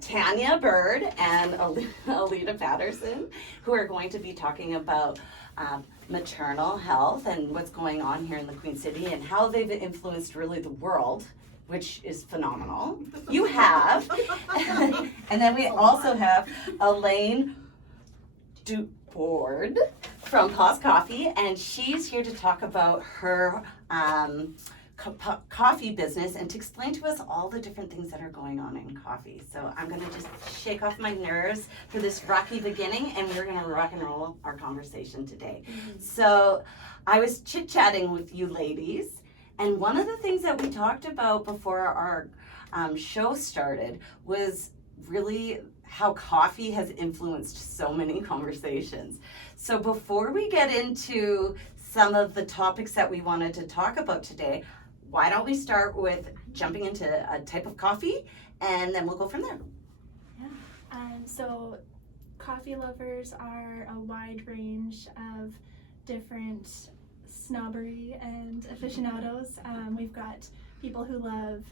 Tania Bird and Elita Paterson, who are going to be talking about maternal health and what's going on here in the Queen City and how they've influenced really the world, which is phenomenal. You have. And then we also have Alayna Dubord from Pause Coffee, and she's here to talk about her coffee business and to explain to us all the different things that are going on in coffee. So I'm going to just shake off my nerves for this rocky beginning, and we're going to rock and roll our conversation today. So I was chit-chatting with you ladies, and one of the things that we talked about before our show started was really how coffee has influenced so many conversations. So before we get into some of the topics that we wanted to talk about today, why don't we start with jumping into a type of coffee, and then we'll go from there. Yeah. So coffee lovers are a wide range of different snobbery and aficionados. We've got people who love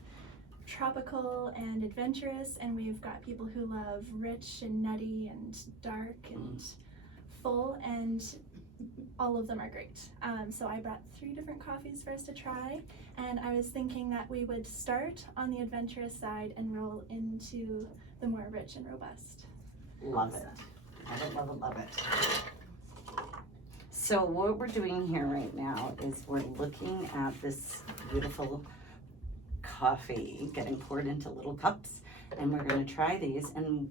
tropical and adventurous, and we've got people who love rich and nutty and dark and full, and all of them are great. So I brought 3 different coffees for us to try, and I was thinking that we would start on the adventurous side and roll into the more rich and robust. Love it. Love it, love it, love it. So what we're doing here right now is we're looking at this beautiful coffee getting poured into little cups, and we're going to try these. And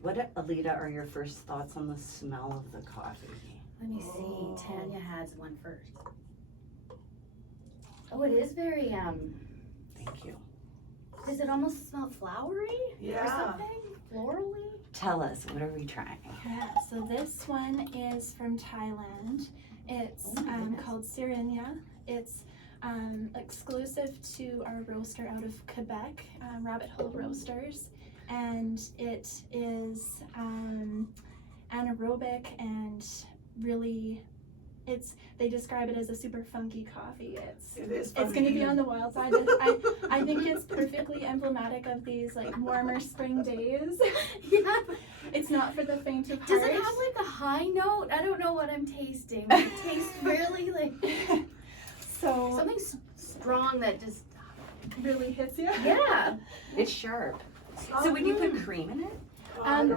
what, Alita, are your first thoughts on the smell of the coffee? Let me see. Tania has one first. Oh, it is very Thank you. Does it almost smell flowery? Yeah. Or something? Florally? Tell us, what are we trying? Yeah, so this one is from Thailand. It's called Sirenia. It's exclusive to our roaster out of Quebec, Rabbit Hole Roasters, and it is anaerobic and really, they describe it as a super funky coffee. It's going to be on the wild side. I think it's perfectly emblematic of these like warmer spring days. Yeah. It's not for the faint of heart. Does it have like a high note? I don't know what I'm tasting. It tastes really like so something strong that just really hits you. Yeah. It's sharp. So would you put cream in it?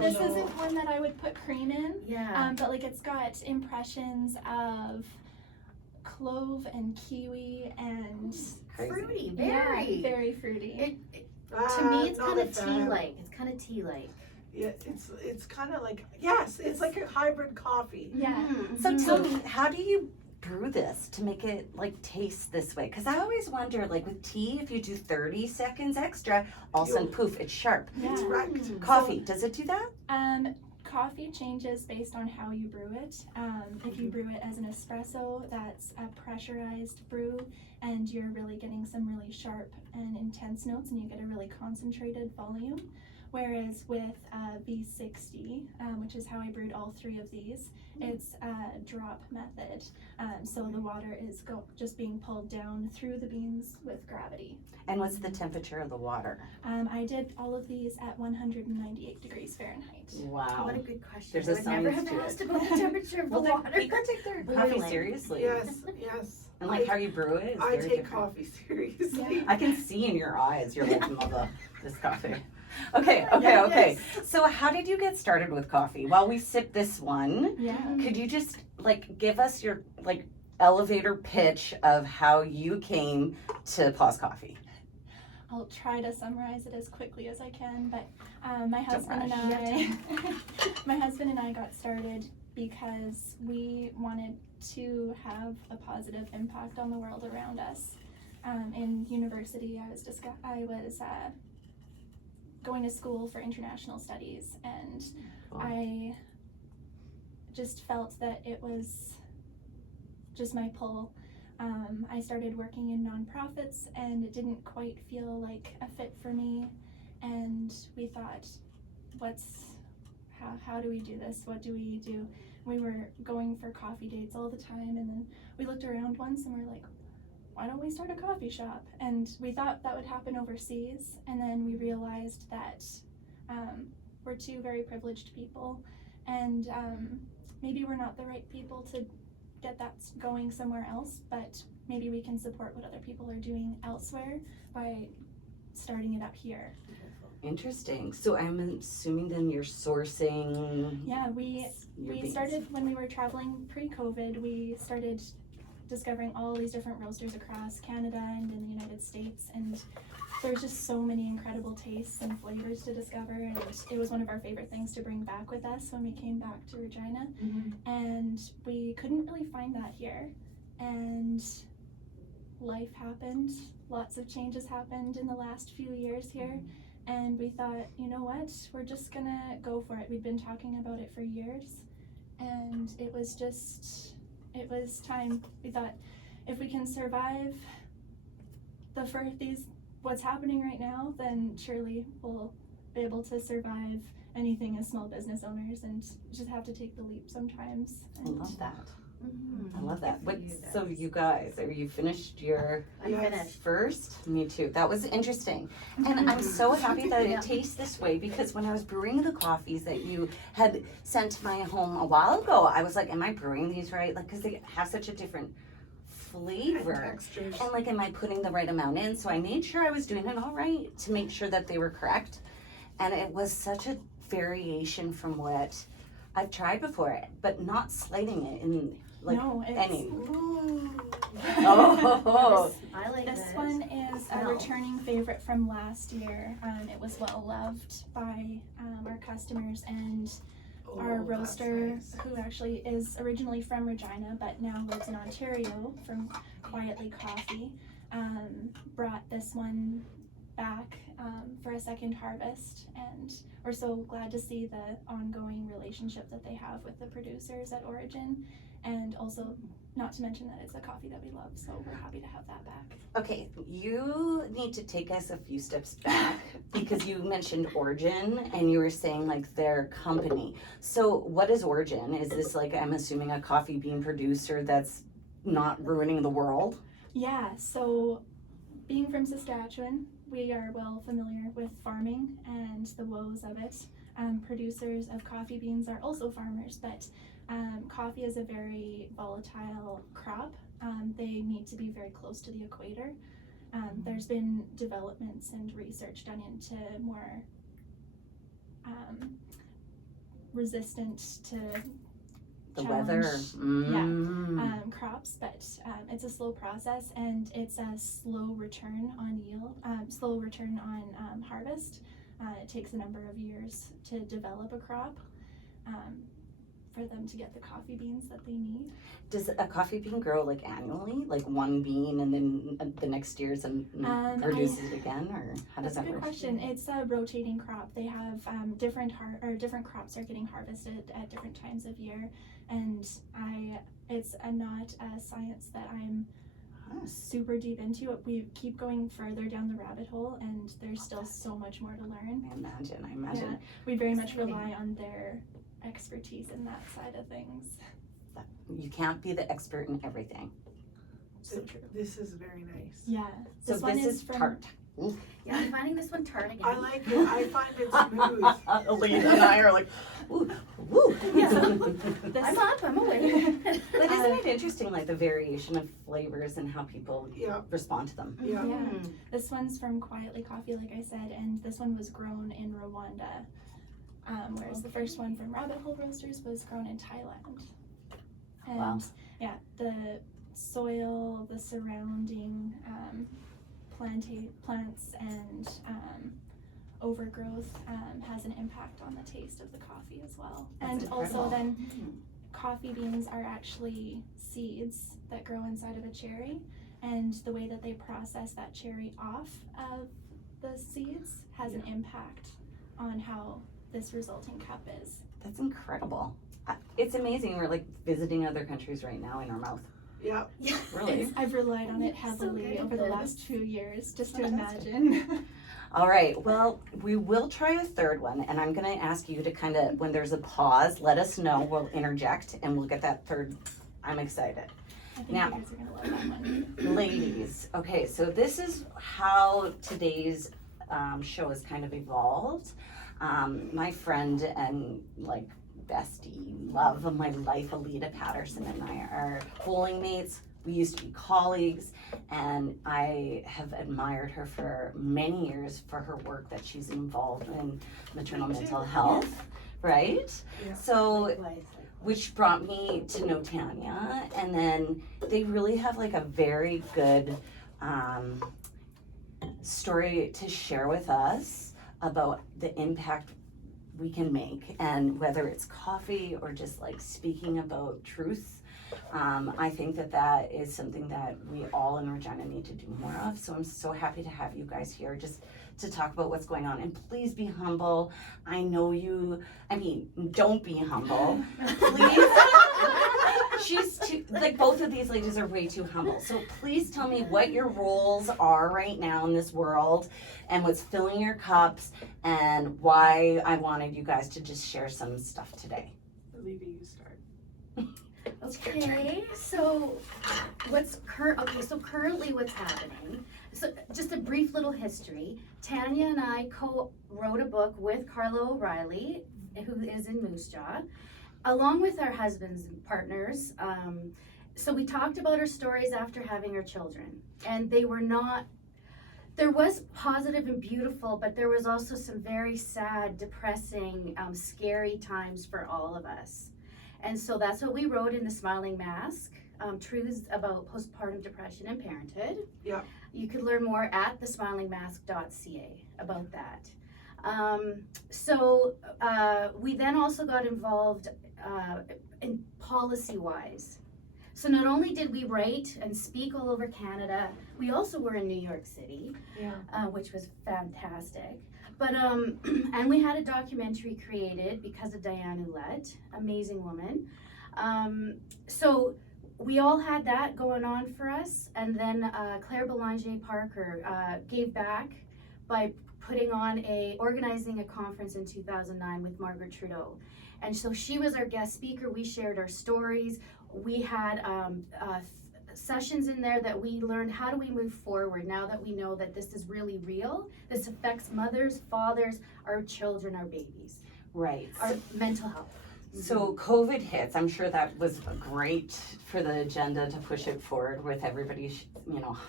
This isn't one that I would put cream in. Yeah. But like it's got impressions of clove and kiwi and Crazy. Fruity, yeah, very. very fruity. To me, it's kind of tea-like. It's kind of tea-like. Yeah, it's kind of like, yes, it's like a hybrid coffee. Yeah. So tell me, how do you brew this to make it like taste this way? Because I always wonder, like with tea, if you do 30 seconds extra, all of a sudden, poof, it's sharp. It's wrecked. Coffee, does it do that? Coffee changes based on how you brew it. If you brew it as an espresso, that's a pressurized brew, and you're really getting some really sharp and intense notes, and you get a really concentrated volume. Whereas with V60, which is how I brewed all 3 of these, it's a drop method. So the water is just being pulled down through the beans with gravity. And what's the temperature of the water? I did all of these at 198 degrees Fahrenheit. Wow. What a good question. There's I a would never science have to asked it. about the temperature of the water. People take their coffee Boiling. seriously. Yes, yes. And like how you brew it is I very take different. coffee seriously. Yeah. I can see in your eyes you're like, mother, this coffee. Okay. So how did you get started with coffee? While we sip this one, Yeah. could you just like give us your like elevator pitch of how you came to Pause Coffee? I'll try to summarize it as quickly as I can, but my husband rush. my husband and I got started because we wanted to have a positive impact on the world around us. In university, I was going to school for international studies, and Wow. I just felt that it was just my pull. I started working in nonprofits, and it didn't quite feel like a fit for me, and we thought, how do we do this? What do we do? We were going for coffee dates all the time, and then we looked around once and we're like, why don't we start a coffee shop? And we thought that would happen overseas, and then we realized that we're two very privileged people, and maybe we're not the right people to get that going somewhere else, but maybe we can support what other people are doing elsewhere by starting it up here. Interesting. So I'm assuming then you're sourcing. Yeah, we beans. started when we were traveling pre-COVID. We started discovering all these different roasters across Canada and in the United States, and there's just so many incredible tastes and flavors to discover, and it was one of our favorite things to bring back with us when we came back to Regina. And we couldn't really find that here, and life happened. Lots of changes happened in the last few years here, and we thought, you know what, we're just gonna go for it. We'd been talking about it for years, and it was time. We thought, if we can survive what's happening right now, then surely we'll be able to survive anything as small business owners, and just have to take the leap sometimes. I love that. Mm-hmm. I love that. So you guys, are you finished your I'm finished. first? Me too. That was interesting. And I'm so happy that it tastes this way, because when I was brewing the coffees that you had sent to my home a while ago, I was like, am I brewing these right? Like, because they have such a different flavor. Textures. And like, am I putting the right amount in? So I made sure I was doing it all right to make sure that they were correct. And it was such a variation from what I've tried before, but not slighting it in like No, it's, any. Ooh. Oh, I like this this. one is a No. returning favorite from last year. It was well loved by our customers, and our Oh, that's roaster, nice. who actually is originally from Regina but now lives in Ontario, from Quietly Coffee, brought this one back for a second harvest, and we're so glad to see the ongoing relationship that they have with the producers at Origin, and also not to mention that it's a coffee that we love, so we're happy to have that back. okay. You need to take us a few steps back, because you mentioned Origin and you were saying like their company. So what is Origin? Is this like, I'm assuming, a coffee bean producer that's not ruining the world? Yeah, so being from Saskatchewan, we are well familiar with farming and the woes of it. Producers of coffee beans are also farmers, but coffee is a very volatile crop. They need to be very close to the equator. There's been developments and research done into more resistant to The challenge, weather. Mm. crops, but it's a slow process, and it's a slow return on yield, slow return on harvest. It takes a number of years to develop a crop for them to get the coffee beans that they need. Does a coffee bean grow like annually, like one bean, and then the next year's and produces it again, or how does That's a that good work? question. It's a rotating crop. They have different crops are getting harvested at different times of year, and it's not a science that I'm super deep into. We keep going further down the rabbit hole, and there's still so much more to learn. I imagine. Yeah, we very much rely on their expertise in that side of things. You can't be the expert in everything. So true. This is very nice. Yeah. So This one this is from tart. Yeah, I'm finding this one tart again. I like it. I find it smooth. Elita and I are like, woo, woo. this, I'm up, I'm awake. But isn't it interesting, like the variation of flavors and how people Yeah. respond to them? Yeah. Yeah. This one's from Quietly Coffee, like I said, and this one was grown in Rwanda, whereas the first one from Rabbit Hole Roasters was grown in Thailand. And Wow. yeah, the soil, the surrounding plants and overgrowth has an impact on the taste of the coffee as well. That's and also incredible. then coffee beans are actually seeds that grow inside of a cherry, and the way that they process that cherry off of the seeds has an impact on how this resulting cup is. That's incredible. It's amazing. We're like visiting other countries right now in our mouth. Yeah. Really. I've relied on it You're so heavily good at over the this. last 2 years just to Fantastic. imagine. All right. Well, we will try a third one, and I'm going to ask you to kind of, when there's a pause, let us know. We'll interject, and we'll get that third. I'm excited. I think Now- you guys are gonna love that one. Ladies, okay, so this is how today's show has kind of evolved. My friend and like bestie, love of my life, Elita Paterson, and I are bowling mates. We used to be colleagues, and I have admired her for many years for her work that she's involved in maternal mental health, right? Yeah. So, which brought me to know Tania, and then they really have like a very good story to share with us about the impact we can make, and whether it's coffee or just like speaking about truth. I think that is something that we all in Regina need to do more of. So I'm so happy to have you guys here just to talk about what's going on. And please be humble. I know you, don't be humble. Please. She's too, like, both of these ladies are way too humble. So please tell me what your roles are right now in this world and what's filling your cups and why I wanted you guys to just share some stuff today. Elita, you start. Okay, so currently what's happening, so just a brief little history. Tanya and I co-wrote a book with Carlo O'Reilly, who is in Moose Jaw, along with our husbands and partners. So we talked about our stories after having our children, and they were not, there was positive and beautiful, but there was also some very sad, depressing, scary times for all of us. And so that's what we wrote in The Smiling Mask, Truths About Postpartum Depression and Parenthood. Yeah. You could learn more at thesmilingmask.ca about that. We then also got involved in policy-wise. So not only did we write and speak all over Canada, we also were in New York City, which was fantastic. But, and we had a documentary created because of Diane Ouellette, amazing woman. So we all had that going on for us. And then Claire Belanger Parker gave back by organizing a conference in 2009 with Margaret Trudeau. And so she was our guest speaker. We shared our stories. We had sessions in there that we learned how do we move forward now that we know that this is really real. This affects mothers, fathers, our children, our babies. Right. Our mental health. So COVID hits. I'm sure that was great for the agenda to push it forward with everybody,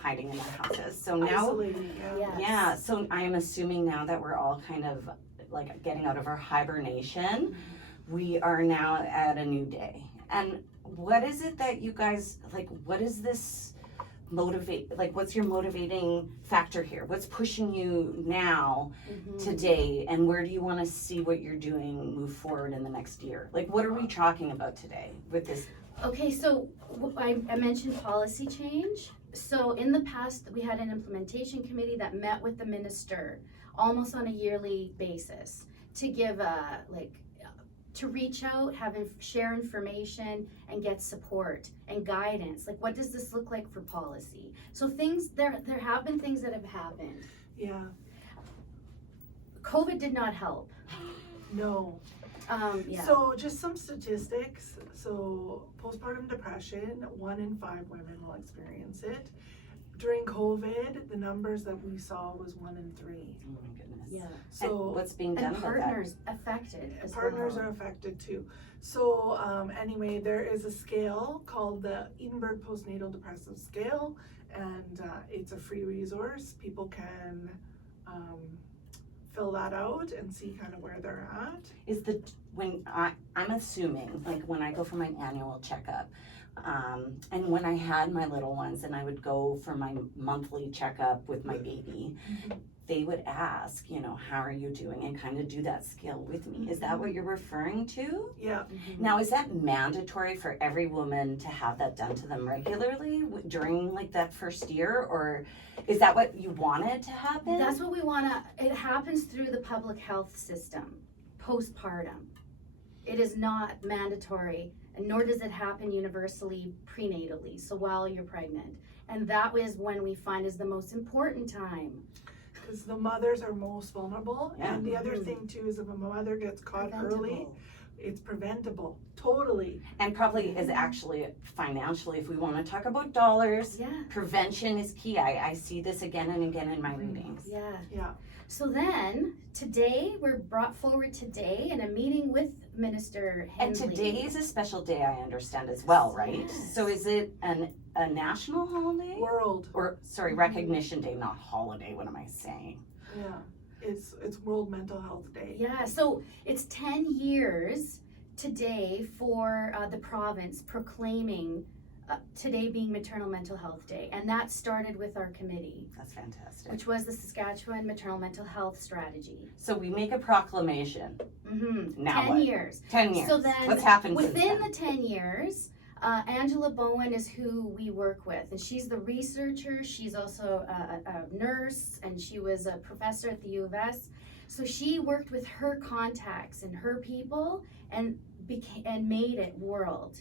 hiding in their houses. So now, Isolating, Yes. yeah. So I am assuming now that we're all kind of like getting out of our hibernation, we are now at a new day. And what is it that you guys like? What is this motivate? Like, what's your motivating factor here? What's pushing you now? Today, and where do you want to see what you're doing move forward in the next year? Like, what are we talking about today with this? Okay, so I mentioned policy change. So in the past, we had an implementation committee that met with the minister almost on a yearly basis to give to reach out, share information, and get support and guidance. Like, what does this look like for policy? So there have been things that have happened. Yeah. COVID did not help. No. Yeah. So just some statistics. So postpartum depression, 1 in 5 women will experience it. During COVID, the numbers that we saw was 1 in 3. Oh my goodness. Yeah. So So what's being done And about that? partners affected as partners well. are affected too. So anyway, there is a scale called the Edinburgh Postnatal Depressive Scale, and it's a free resource. People can fill that out and see kind of where they're at. Is I'm assuming, like, when I go for my annual checkup, and when I had my little ones and I would go for my monthly checkup with my baby, they would ask, how are you doing, and kind of do that scale with me. Is that what you're referring to? Yeah. Now, is that mandatory for every woman to have that done to them regularly during like that first year, or is that what you wanted to happen? That's what we want to, it happens through the public health system, postpartum. It is not mandatory, and nor does it happen universally prenatally, so while you're pregnant. And that is when we find is the most important time. because the mothers are most vulnerable. Yeah. And the other thing too is if a mother gets caught early, Preventable. it's preventable, totally. And probably is actually financially, if we want to talk about dollars, Yeah, prevention is key. I see this again and again in my readings. yeah. Yeah. So then, today, we're brought forward today in a meeting with Minister And Henley. today is a special day, I understand as well, right? Yes. So is it a national holiday? World, Or, sorry, recognition day, not holiday, what am I saying? yeah. It's World Mental Health Day. Yeah, so it's 10 years today for the province proclaiming today being Maternal Mental Health Day. And that started with our committee, That's fantastic. which was the Saskatchewan Maternal Mental Health Strategy. So we make a proclamation, Now 10 what? years. 10 years. So then, What's happened since within then? the 10 years, Angela Bowen is who we work with, and she's the researcher. She's also a nurse, and she was a professor at the U of S. So she worked with her contacts and her people, and made it World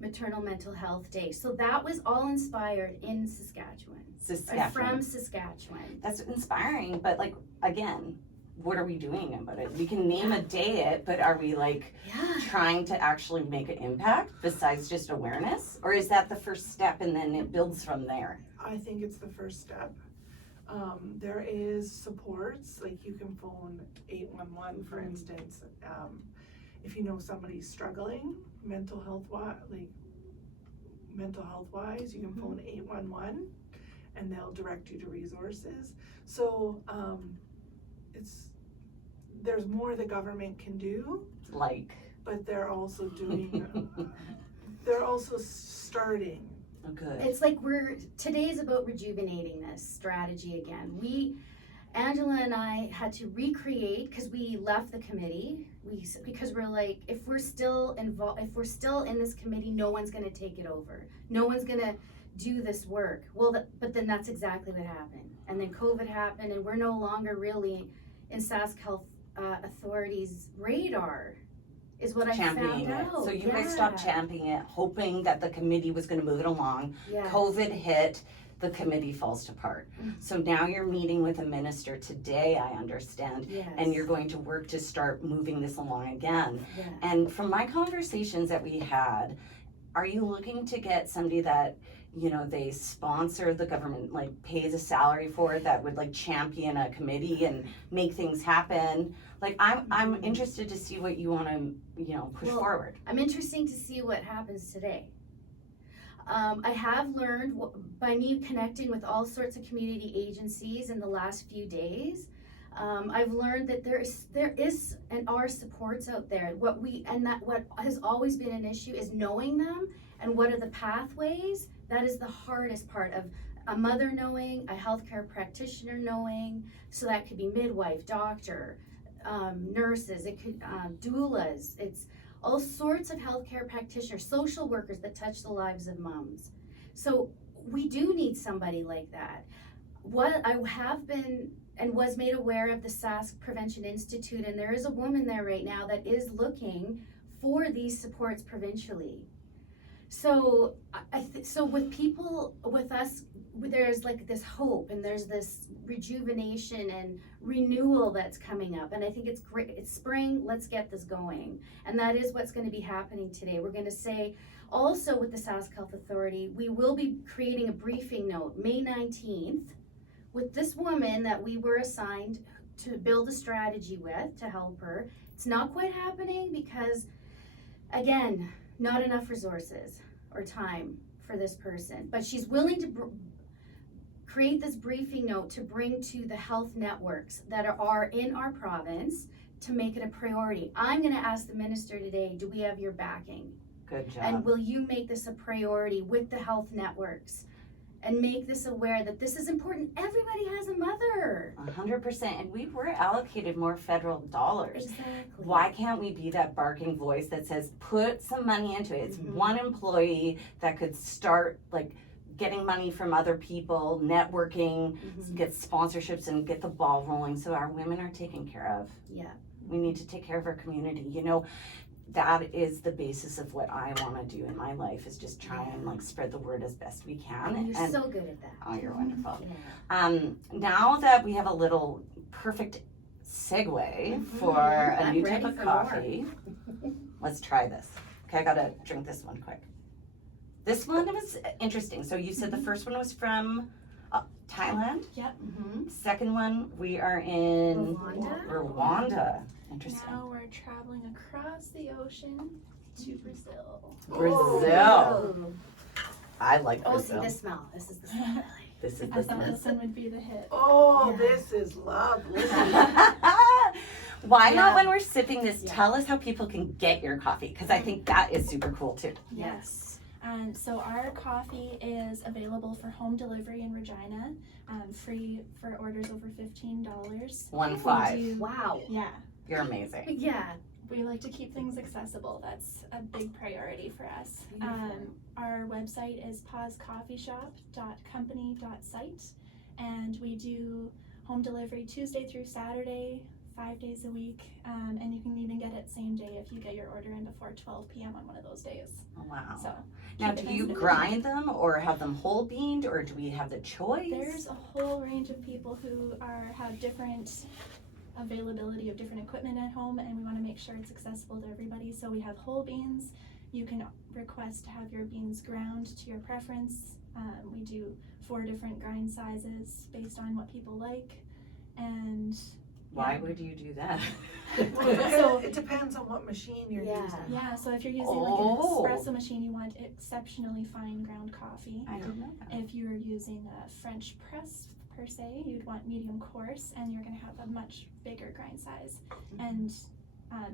Maternal Mental Health Day. So that was all inspired in Saskatchewan, or Saskatchewan. from Saskatchewan. That's inspiring, but like, again, what are we doing about it? We can name a day but are we like Yeah. trying to actually make an impact besides just awareness? Or is that the first step and then it builds from there? I think it's the first step. There is supports, like you can phone 811 for instance, if you know somebody's struggling mental health wise, you can phone 811 and they'll direct you to resources. So there's more the government can do, Like, but they're also doing they're also starting. oh, good. It's like today is about rejuvenating this strategy again. Angela and I had to recreate, because we left the committee, because we're like, if we're still in this committee, no one's gonna take it over. No one's gonna do this work. Well, but then that's exactly what happened. And then COVID happened, and we're no longer really in Sask Health Authority's radar, is what I Championing found it. out. So you guys stopped championing it, hoping that the committee was gonna move it along. Yeah. COVID hit, the committee falls apart. So now you're meeting with a minister today, I understand, Yes. and you're going to work to start moving this along again. Yeah. And from my conversations that we had, are you looking to get somebody that, you know, they sponsor the government, like pays a salary for it, that would like champion a committee and make things happen? Like I'm interested to see what you want to, you know, push Well, forward. I'm interested to see what happens today. I have learned by me connecting with all sorts of community agencies in the last few days. I've learned that there is and are supports out there. What has always been an issue is knowing them and what are the pathways. That is the hardest part of a mother knowing, a healthcare practitioner knowing. So that could be midwife, doctor, nurses. It could doulas. It's all sorts of healthcare practitioners, social workers that touch the lives of moms. So we do need somebody like that. What I have been and was made aware of the Sask Prevention Institute, and there is a woman there right now that is looking for these supports provincially. So so with people, with us, there's like this hope and there's this rejuvenation and renewal that's coming up, and I think it's great. It's spring, let's get this going, and that is what's going to be happening today. We're going to say also with the Sask Health Authority, we will be creating a briefing note May 19th with this woman that we were assigned to build a strategy with to help her. It's not quite happening because, again, not enough resources or time for this person, but she's willing to create this briefing note to bring to the health networks that are in our province to make it a priority. I'm going to ask the minister today, do we have your backing? Good job. And will you make this a priority with the health networks and make this aware that this is important? Everybody has a mother. 100%, and we were allocated more federal dollars. Exactly. Why can't we be that barking voice that says, put some money into it? It's one employee that could start like getting money from other people, networking, get sponsorships, and get the ball rolling so our women are taken care of. Yeah. We need to take care of our community. You know, that is the basis of what I want to do in my life, is just try and like spread the word as best we can. And you're so good at that. Oh, you're wonderful. Yeah. Now that we have a little perfect segue for a I'm new ready type of for coffee, let's try this. Okay, I gotta drink this one quick. This one was interesting. So you said the first one was from Thailand. Mm-hmm. Second one, we are in Rwanda. Interesting. Now we're traveling across the ocean to Brazil. Brazil. I like Oh, see Brazil. this smell. This is the smell I like. This is I the thought smell. this one would be the hit. Oh, Yeah. this is lovely. Why not Yeah. when we're sipping this, Yeah. tell us how people can get your coffee, because I think that is super cool too. Yes. So our coffee is available for home delivery in Regina, free for orders over $15. 1-5. Wow. Yeah. You're amazing. Yeah. We like to keep things accessible. That's a big priority for us. Beautiful. Our website is pauscoffeeshop.company.site, and we do home delivery Tuesday through Saturday, 5 days a week, and you can even get it same day if you get your order in before 12 p.m. on one of those days. Oh, wow. So Now, keep it do nice you and grind them or have them whole beaned, or do we have the choice? there's a whole range of people who have different availability of different equipment at home, and we want to make sure it's accessible to everybody. So we have whole beans. You can request to have your beans ground to your preference. We do 4 different grind sizes based on what people like, and Why would you do that? So- It depends on what machine you're Yeah. using. yeah, so if you're using like Oh. an espresso machine, you want exceptionally fine ground coffee. I didn't know that. If you're using a French press per se, you'd want medium coarse, and you're going to have a much bigger grind size. And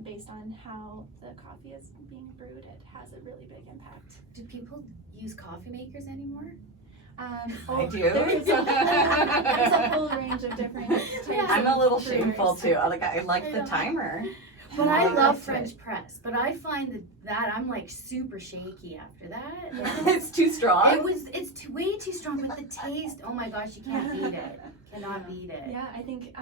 based on how the coffee is being brewed, it has a really big impact. Do people use coffee makers anymore? I do. There's a whole range of different types. Yeah. I'm a little of shameful brewers. too. Like I like I the know. timer. But I Oh, love that's French press. But I find that I'm like super shaky after that. It's too strong. It's way too strong, but the taste, oh my gosh, you can't beat it. Cannot beat it. Yeah, I think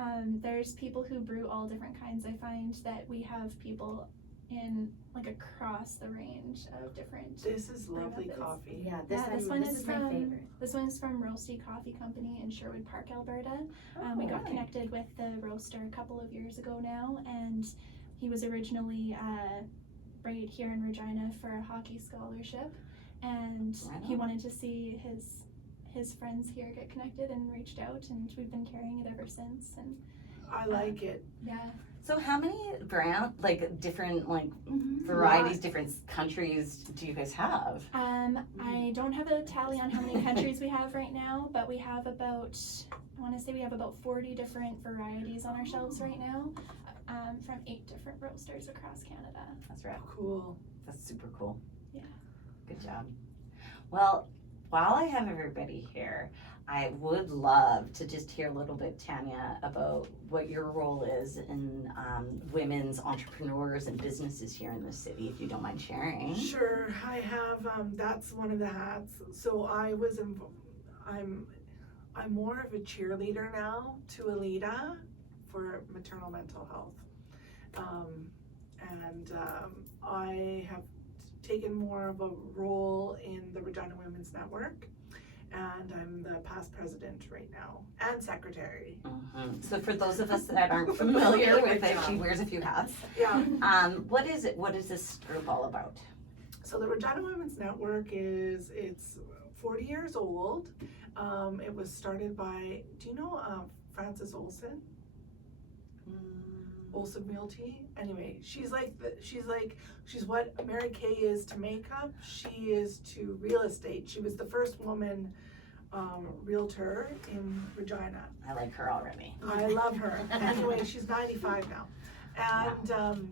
there's people who brew all different kinds. I find that we have people in like across the range of different. This is lovely methods. coffee. Yeah, This one this is is my from favorite. This one is from Roasty Coffee Company in Sherwood Park, Alberta. We got connected with the roaster a couple of years ago now, and he was originally right here in Regina for a hockey scholarship, and Right he on. wanted to see his friends here get connected and reached out, and we've been carrying it ever since. And I like it. yeah, So how many different Mhm. varieties, different countries do you guys have? I don't have a tally on how many countries we have right now, but we have about, I want to say we have about 40 different varieties on our shelves right now, from 8 different roasters across Canada. That's right. Cool. That's super cool. Yeah. Good job. Well, while I have everybody here, I would love to just hear a little bit, Tania, about what your role is in women's entrepreneurs and businesses here in the city, if you don't mind sharing. Sure, I have. That's one of the hats. So I'm more of a cheerleader now to Elita for maternal mental health, and I have taken more of a role in the Regina Women's Network, and I'm the past president right now and secretary. Mhm. So for those of us that aren't familiar with it, she wears a few hats. Yeah. What is it? What is this group all about? So the Regina Women's Network it's 40 years old. It was started by, do you know Frances Olsen? Olsen Realty. Anyway, she's what Mary Kay is to makeup. She is to real estate. She was the first woman realtor in Regina. I like her already. I love her. Anyway, she's 95 now. And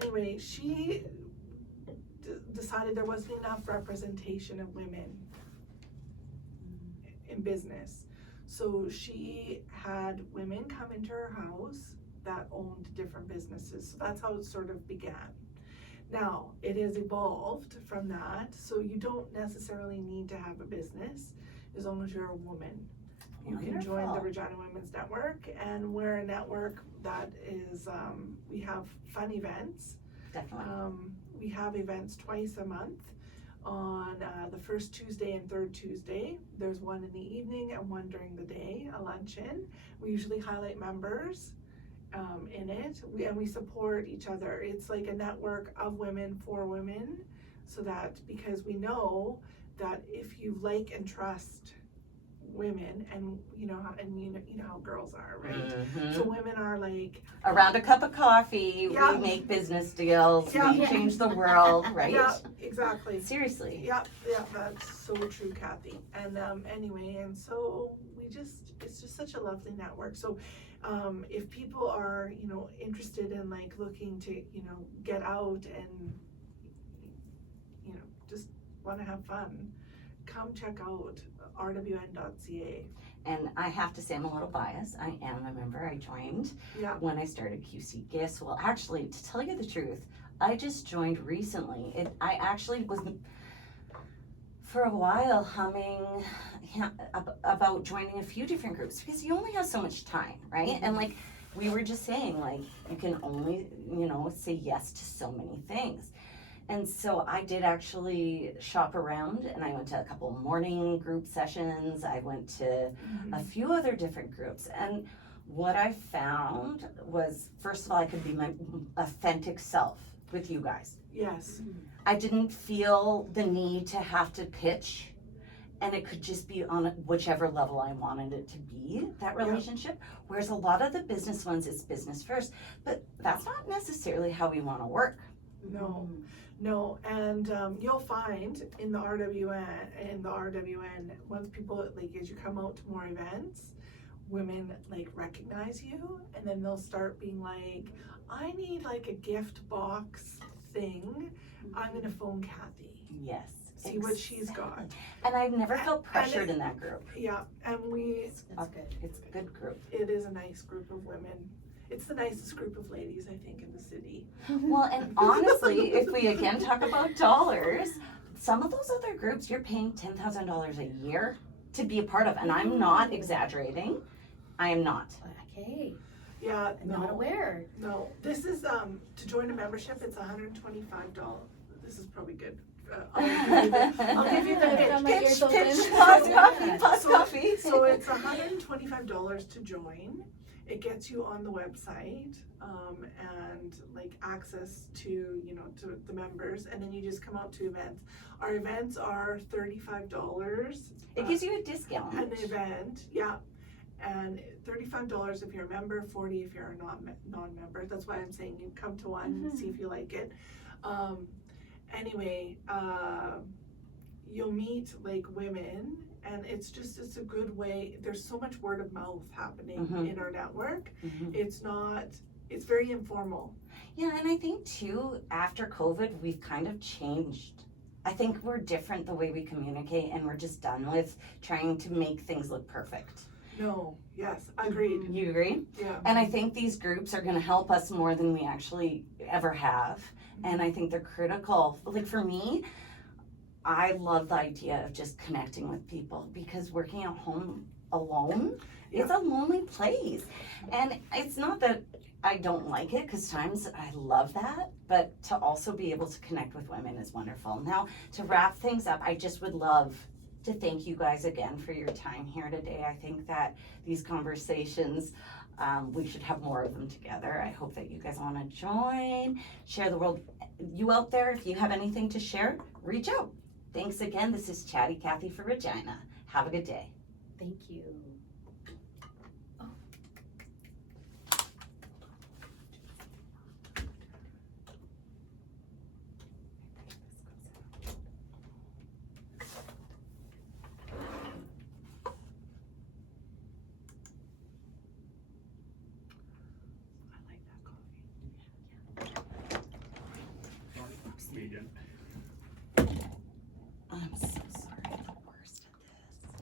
anyway, she decided there wasn't enough representation of women in business. So she had women come into her house that owned different businesses. So that's how it sort of began. Now, it has evolved from that. So you don't necessarily need to have a business as long as you're a woman. You can join the Wonderful. Regina Women's Network, and we're a network that is, we have fun events. Definitely. We have events twice a month on the first Tuesday and third Tuesday. There's one in the evening and one during the day, a luncheon. We usually highlight members in it, and we support each other. It's like a network of women for women, so that because we know that if you like and trust women, and you know how girls are, right? So women are like around a cup of coffee, Yeah. we make business deals, Yeah. we change the world, right? Yeah, exactly. Seriously. Yeah, that's so true, Kathy. And anyway, and so it's just such a lovely network. So if people are, interested in like looking to, get out and, just want to have fun, come check out rwn.ca. And I have to say, I'm a little biased. I am a member. I joined Yeah. when I started QC Gifts. Well, actually, to tell you the truth, I just joined recently. I actually was for a while humming about joining a few different groups because you only have so much time, right? And like we were just saying, like you can only, say yes to so many things. And so I did actually shop around, and I went to a couple morning group sessions. I went to a few other different groups. And what I found was, first of all, I could be my authentic self with you guys. Yes. I didn't feel the need to have to pitch, and it could just be on whichever level I wanted it to be, that relationship. Whereas a lot of the business ones, it's business first. But that's not necessarily how we want to work. No, and you'll find in the RWN, once people, like, as you come out to more events, women like recognize you, and then they'll start being like, I need like a gift box thing. I'm gonna phone Kathy. Yes. See what she's got. And I've never felt pressured in that group. Yeah, and It's a good group. it is a nice group of women. It's the nicest group of ladies, I think, in the city. Well, and honestly, if we again talk about dollars, some of those other groups you're paying $10,000 a year to be a part of, and I'm not exaggerating. I am not. Okay, Yeah, I'm not aware. No, this is to join a membership. It's $125. This is probably good. I'll give you the pitch. Pitch, pause coffee. So it's $125 to join. It gets you on the website and like access to to the members, and then you just come out to events. Our events are $35. It gives you a discount. An event, yeah, and $35 if you're a member, $40 if you're a non-member. That's why I'm saying you come to one and see if you like it. Anyway, you'll meet like women, and it's a good way. There's so much word of mouth happening in our network. It's very informal. Yeah, and I think too, after COVID, we've kind of changed. I think we're different the way we communicate, and we're just done with trying to make things look perfect. No, yes, agreed. You agree? Yeah. And I think these groups are going to help us more than we actually ever have. And I think they're critical. Like for me, I love the idea of just connecting with people, because working at home alone, it's a lonely place. And it's not that I don't like it, because times I love that, but to also be able to connect with women is wonderful. Now, to wrap things up, I just would love to thank you guys again for your time here today. I think that these conversations, we should have more of them together. I hope that you guys want to join, share the world. You out there, if you have anything to share, reach out. Thanks again. This is Chatty Cathy for Regina. Have a good day. Thank you. I like that coffee. Medium.